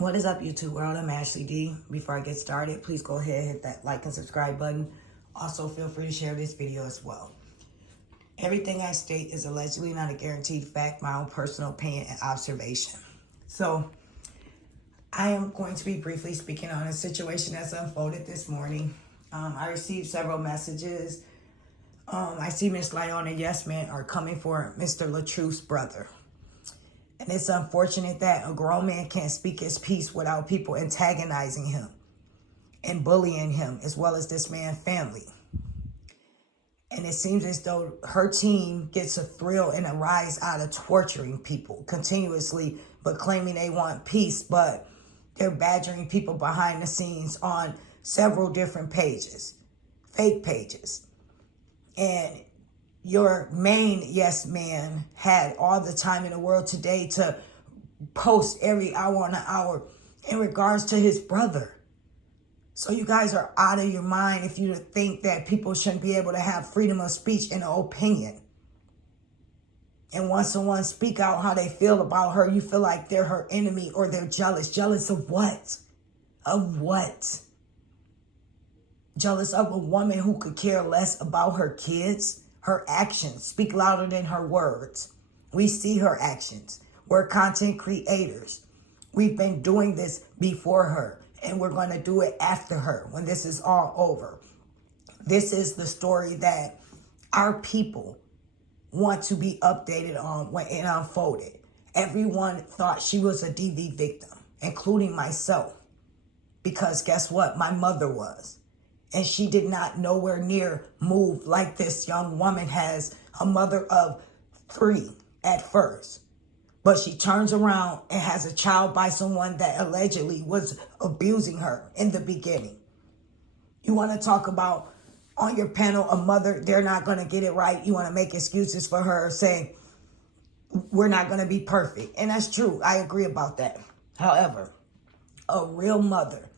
What is up, YouTube world? I'm Ashley D. Before I get started, please go ahead and hit that like and subscribe button. Also, feel free to share this video as well. Everything I state is allegedly not a guaranteed fact, my own personal opinion and observation. So, I am going to be briefly speaking on a situation that's unfolded this morning. I received several messages. I see Miss Lieonya and Yes Man are coming for Mr. Latruth's brother. And it's unfortunate that a grown man can't speak his piece without people antagonizing him and bullying him, as well as this man's family. And it seems as though her team gets a thrill and a rise out of torturing people continuously, but claiming they want peace, but they're badgering people behind the scenes on several different pages, fake pages. And your main yes man had all the time in the world today to post every hour on the hour in regards to his brother. So you guys are out of your mind if you think that people shouldn't be able to have freedom of speech and opinion. And once someone speak out how they feel about her, you feel like they're her enemy or they're jealous. Jealous of what? Of what? Jealous of a woman who could care less about her kids? Her actions speak louder than her words. We see her actions. We're content creators. We've been doing this before her, and we're going to do it after her when this is all over. This is the story that our people want to be updated on when it unfolded. Everyone thought she was a DV victim, including myself, because guess what? My mother was. And she did not nowhere near move like this young woman has, a mother of 3 at first. But she turns around and has a child by someone that allegedly was abusing her in the beginning. You want to talk about on your panel, a mother, they're not going to get it right. You want to make excuses for her saying, we're not going to be perfect. And that's true. I agree about that. However, a real mother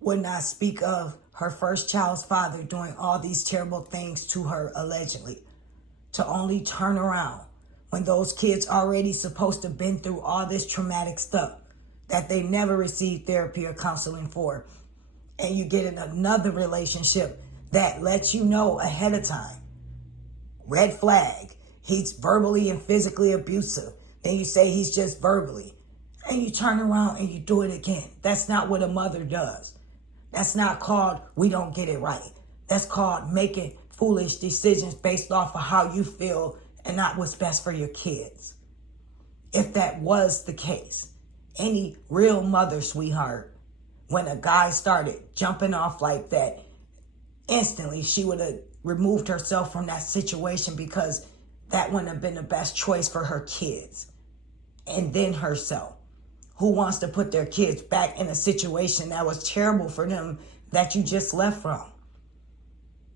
would not speak of her first child's father doing all these terrible things to her, allegedly, to only turn around when those kids already supposed to have been through all this traumatic stuff that they never received therapy or counseling for. And you get in another relationship that lets you know ahead of time, red flag, he's verbally and physically abusive. Then you say he's just verbally. And you turn around and you do it again. That's not what a mother does. That's not called we don't get it right. That's called making foolish decisions based off of how you feel and not what's best for your kids. If that was the case, any real mother, sweetheart, when a guy started jumping off like that, instantly she would have removed herself from that situation because that wouldn't have been the best choice for her kids and then herself. Who wants to put their kids back in a situation that was terrible for them that you just left from?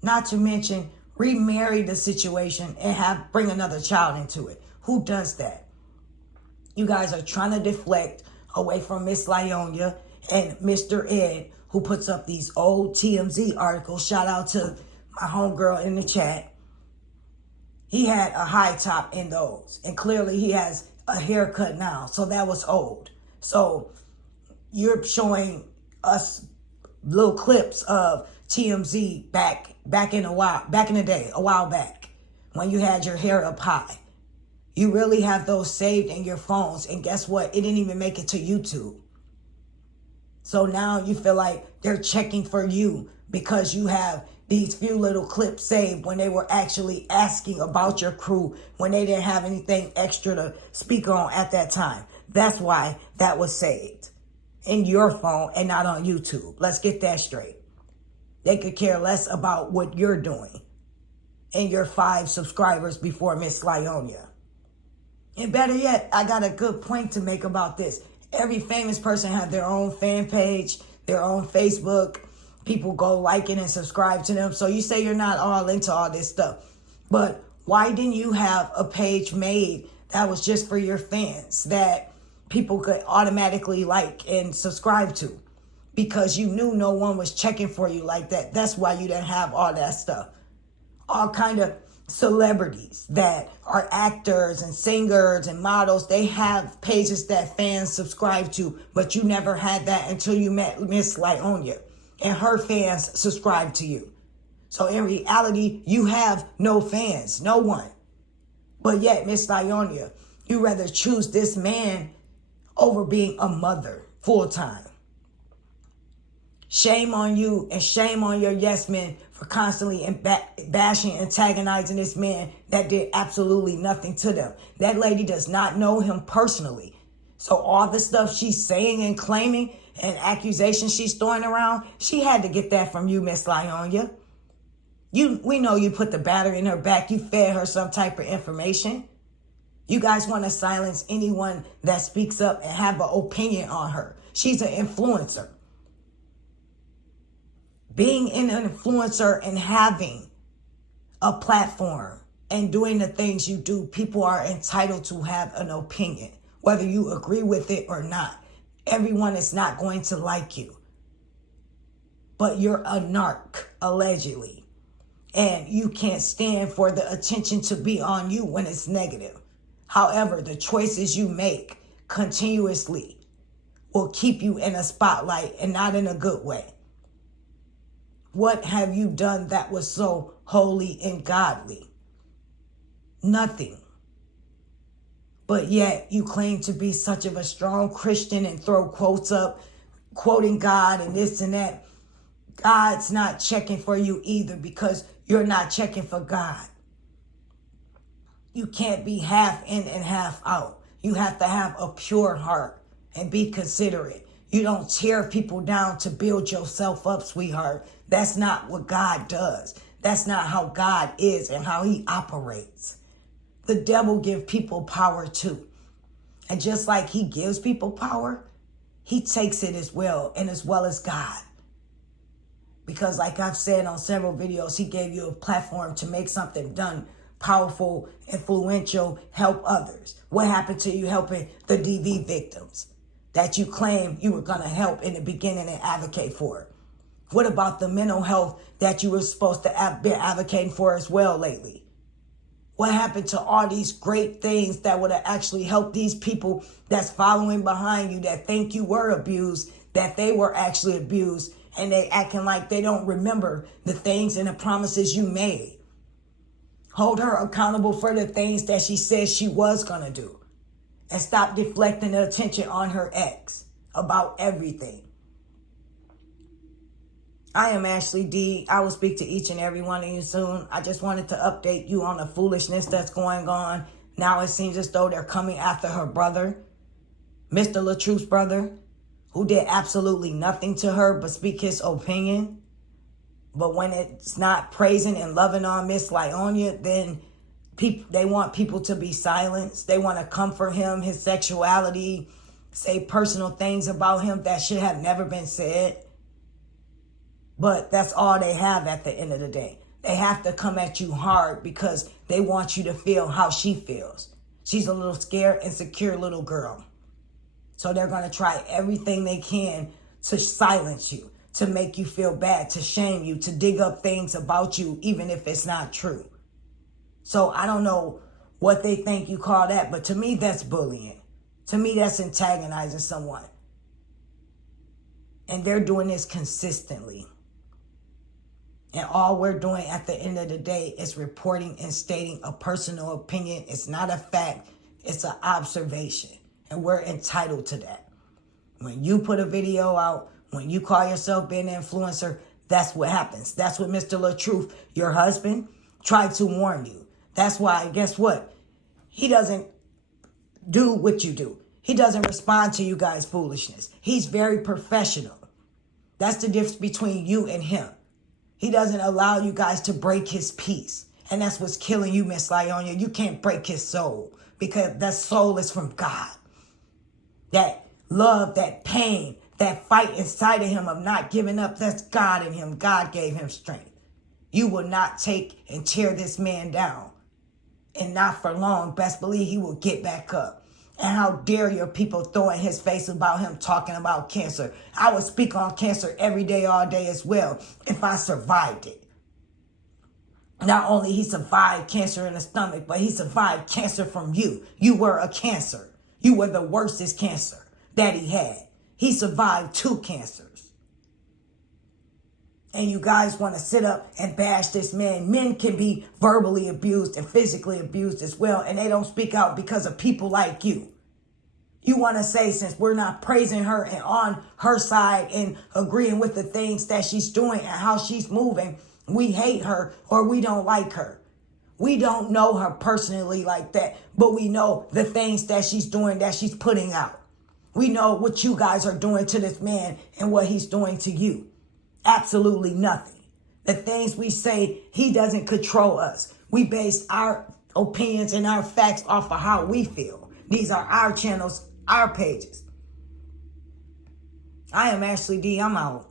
Not to mention remarry the situation and bring another child into it. Who does that? You guys are trying to deflect away from Miss Lieonya and Mr. Ed, who puts up these old TMZ articles. Shout out to my homegirl in the chat. He had a high top in those, and clearly he has a haircut now, so that was old. So you're showing us little clips of TMZ back in the day, a while back, when you had your hair up high. You really have those saved in your phones, and guess what? It didn't even make it to YouTube. So now you feel like they're checking for you because you have these few little clips saved when they were actually asking about your crew when they didn't have anything extra to speak on at that time. That's why that was saved in your phone and not on YouTube. Let's get that straight. They could care less about what you're doing and your 5 subscribers before Miss Lieonya. And better yet, I got a good point to make about this. Every famous person have their own fan page, their own Facebook. People go like it and subscribe to them. So you say you're not all into all this stuff. But why didn't you have a page made that was just for your fans that people could automatically like and subscribe to? Because you knew no one was checking for you like that. That's why you didn't have all that stuff. All kind of celebrities that are actors and singers and models, they have pages that fans subscribe to, but you never had that until you met Miss Lieonya and her fans subscribe to you. So in reality, you have no fans, no one. But yet, Miss Lieonya, you rather choose this man over being a mother full time. Shame on you and shame on your yes men for constantly bashing, antagonizing this man that did absolutely nothing to them. That lady does not know him personally. So all the stuff she's saying and claiming and accusations she's throwing around, she had to get that from you, Miss Lieonya. We know you put the battery in her back. You fed her some type of information. You guys want to silence anyone that speaks up and have an opinion on her. She's an influencer. Being an influencer and having a platform and doing the things you do, people are entitled to have an opinion, whether you agree with it or not. Everyone is not going to like you. But you're a narc, allegedly. And you can't stand for the attention to be on you when it's negative. However, the choices you make continuously will keep you in a spotlight and not in a good way. What have you done that was so holy and godly? Nothing. But yet you claim to be such of a strong Christian and throw quotes up, quoting God and this and that. God's not checking for you either because you're not checking for God. You can't be half in and half out. You have to have a pure heart and be considerate. You don't tear people down to build yourself up, sweetheart. That's not what God does. That's not how God is and how he operates. The devil gives people power too. And just like he gives people power, he takes it as well, and as well as God. Because like I've said on several videos, he gave you a platform to make something done, powerful, influential, help others. What happened to you helping the DV victims that you claimed you were going to help in the beginning and advocate for? What about the mental health that you were supposed to have been advocating for as well lately? What happened to all these great things that would have actually helped these people that's following behind you that think you were abused, that they were actually abused, and they acting like they don't remember the things and the promises you made? Hold her accountable for the things that she said she was going to do. And stop deflecting the attention on her ex about everything. I am Ashley D. I will speak to each and every one of you soon. I just wanted to update you on the foolishness that's going on. Now it seems as though they're coming after her brother, Mr. LaTruth's brother, who did absolutely nothing to her but speak his opinion. But when it's not praising and loving on Miss Lieonya, then they want people to be silenced. They want to comfort him, his sexuality, say personal things about him that should have never been said. But that's all they have at the end of the day. They have to come at you hard because they want you to feel how she feels. She's a little scared, insecure little girl. So they're going to try everything they can to silence you, to make you feel bad, to shame you, to dig up things about you, even if it's not true. So I don't know what they think you call that, but to me, that's bullying. To me, that's antagonizing someone. And they're doing this consistently. And all we're doing at the end of the day is reporting and stating a personal opinion. It's not a fact. It's an observation. And we're entitled to that. When you put a video out, when you call yourself being an influencer, that's what happens. That's what Mr. LaTruth, your husband, tried to warn you. That's why, guess what? He doesn't do what you do. He doesn't respond to you guys' foolishness. He's very professional. That's the difference between you and him. He doesn't allow you guys to break his peace. And that's what's killing you, Miss Lieonya. You can't break his soul because that soul is from God. That love, that pain, that fight inside of him of not giving up, that's God in him. God gave him strength. You will not take and tear this man down. And not for long. Best believe he will get back up. And how dare your people throw in his face about him talking about cancer. I would speak on cancer every day, all day as well, if I survived it. Not only he survived cancer in the stomach, but he survived cancer from you. You were a cancer. You were the worstest cancer that he had. He survived 2 cancers. And you guys want to sit up and bash this man. Men can be verbally abused and physically abused as well. And they don't speak out because of people like you. You want to say, since we're not praising her and on her side and agreeing with the things that she's doing and how she's moving, we hate her or we don't like her. We don't know her personally like that, but we know the things that she's doing, that she's putting out. We know what you guys are doing to this man and what he's doing to you. Absolutely nothing. The things we say, he doesn't control us. We base our opinions and our facts off of how we feel. These are our channels, our pages. I am Ashley D. I'm out.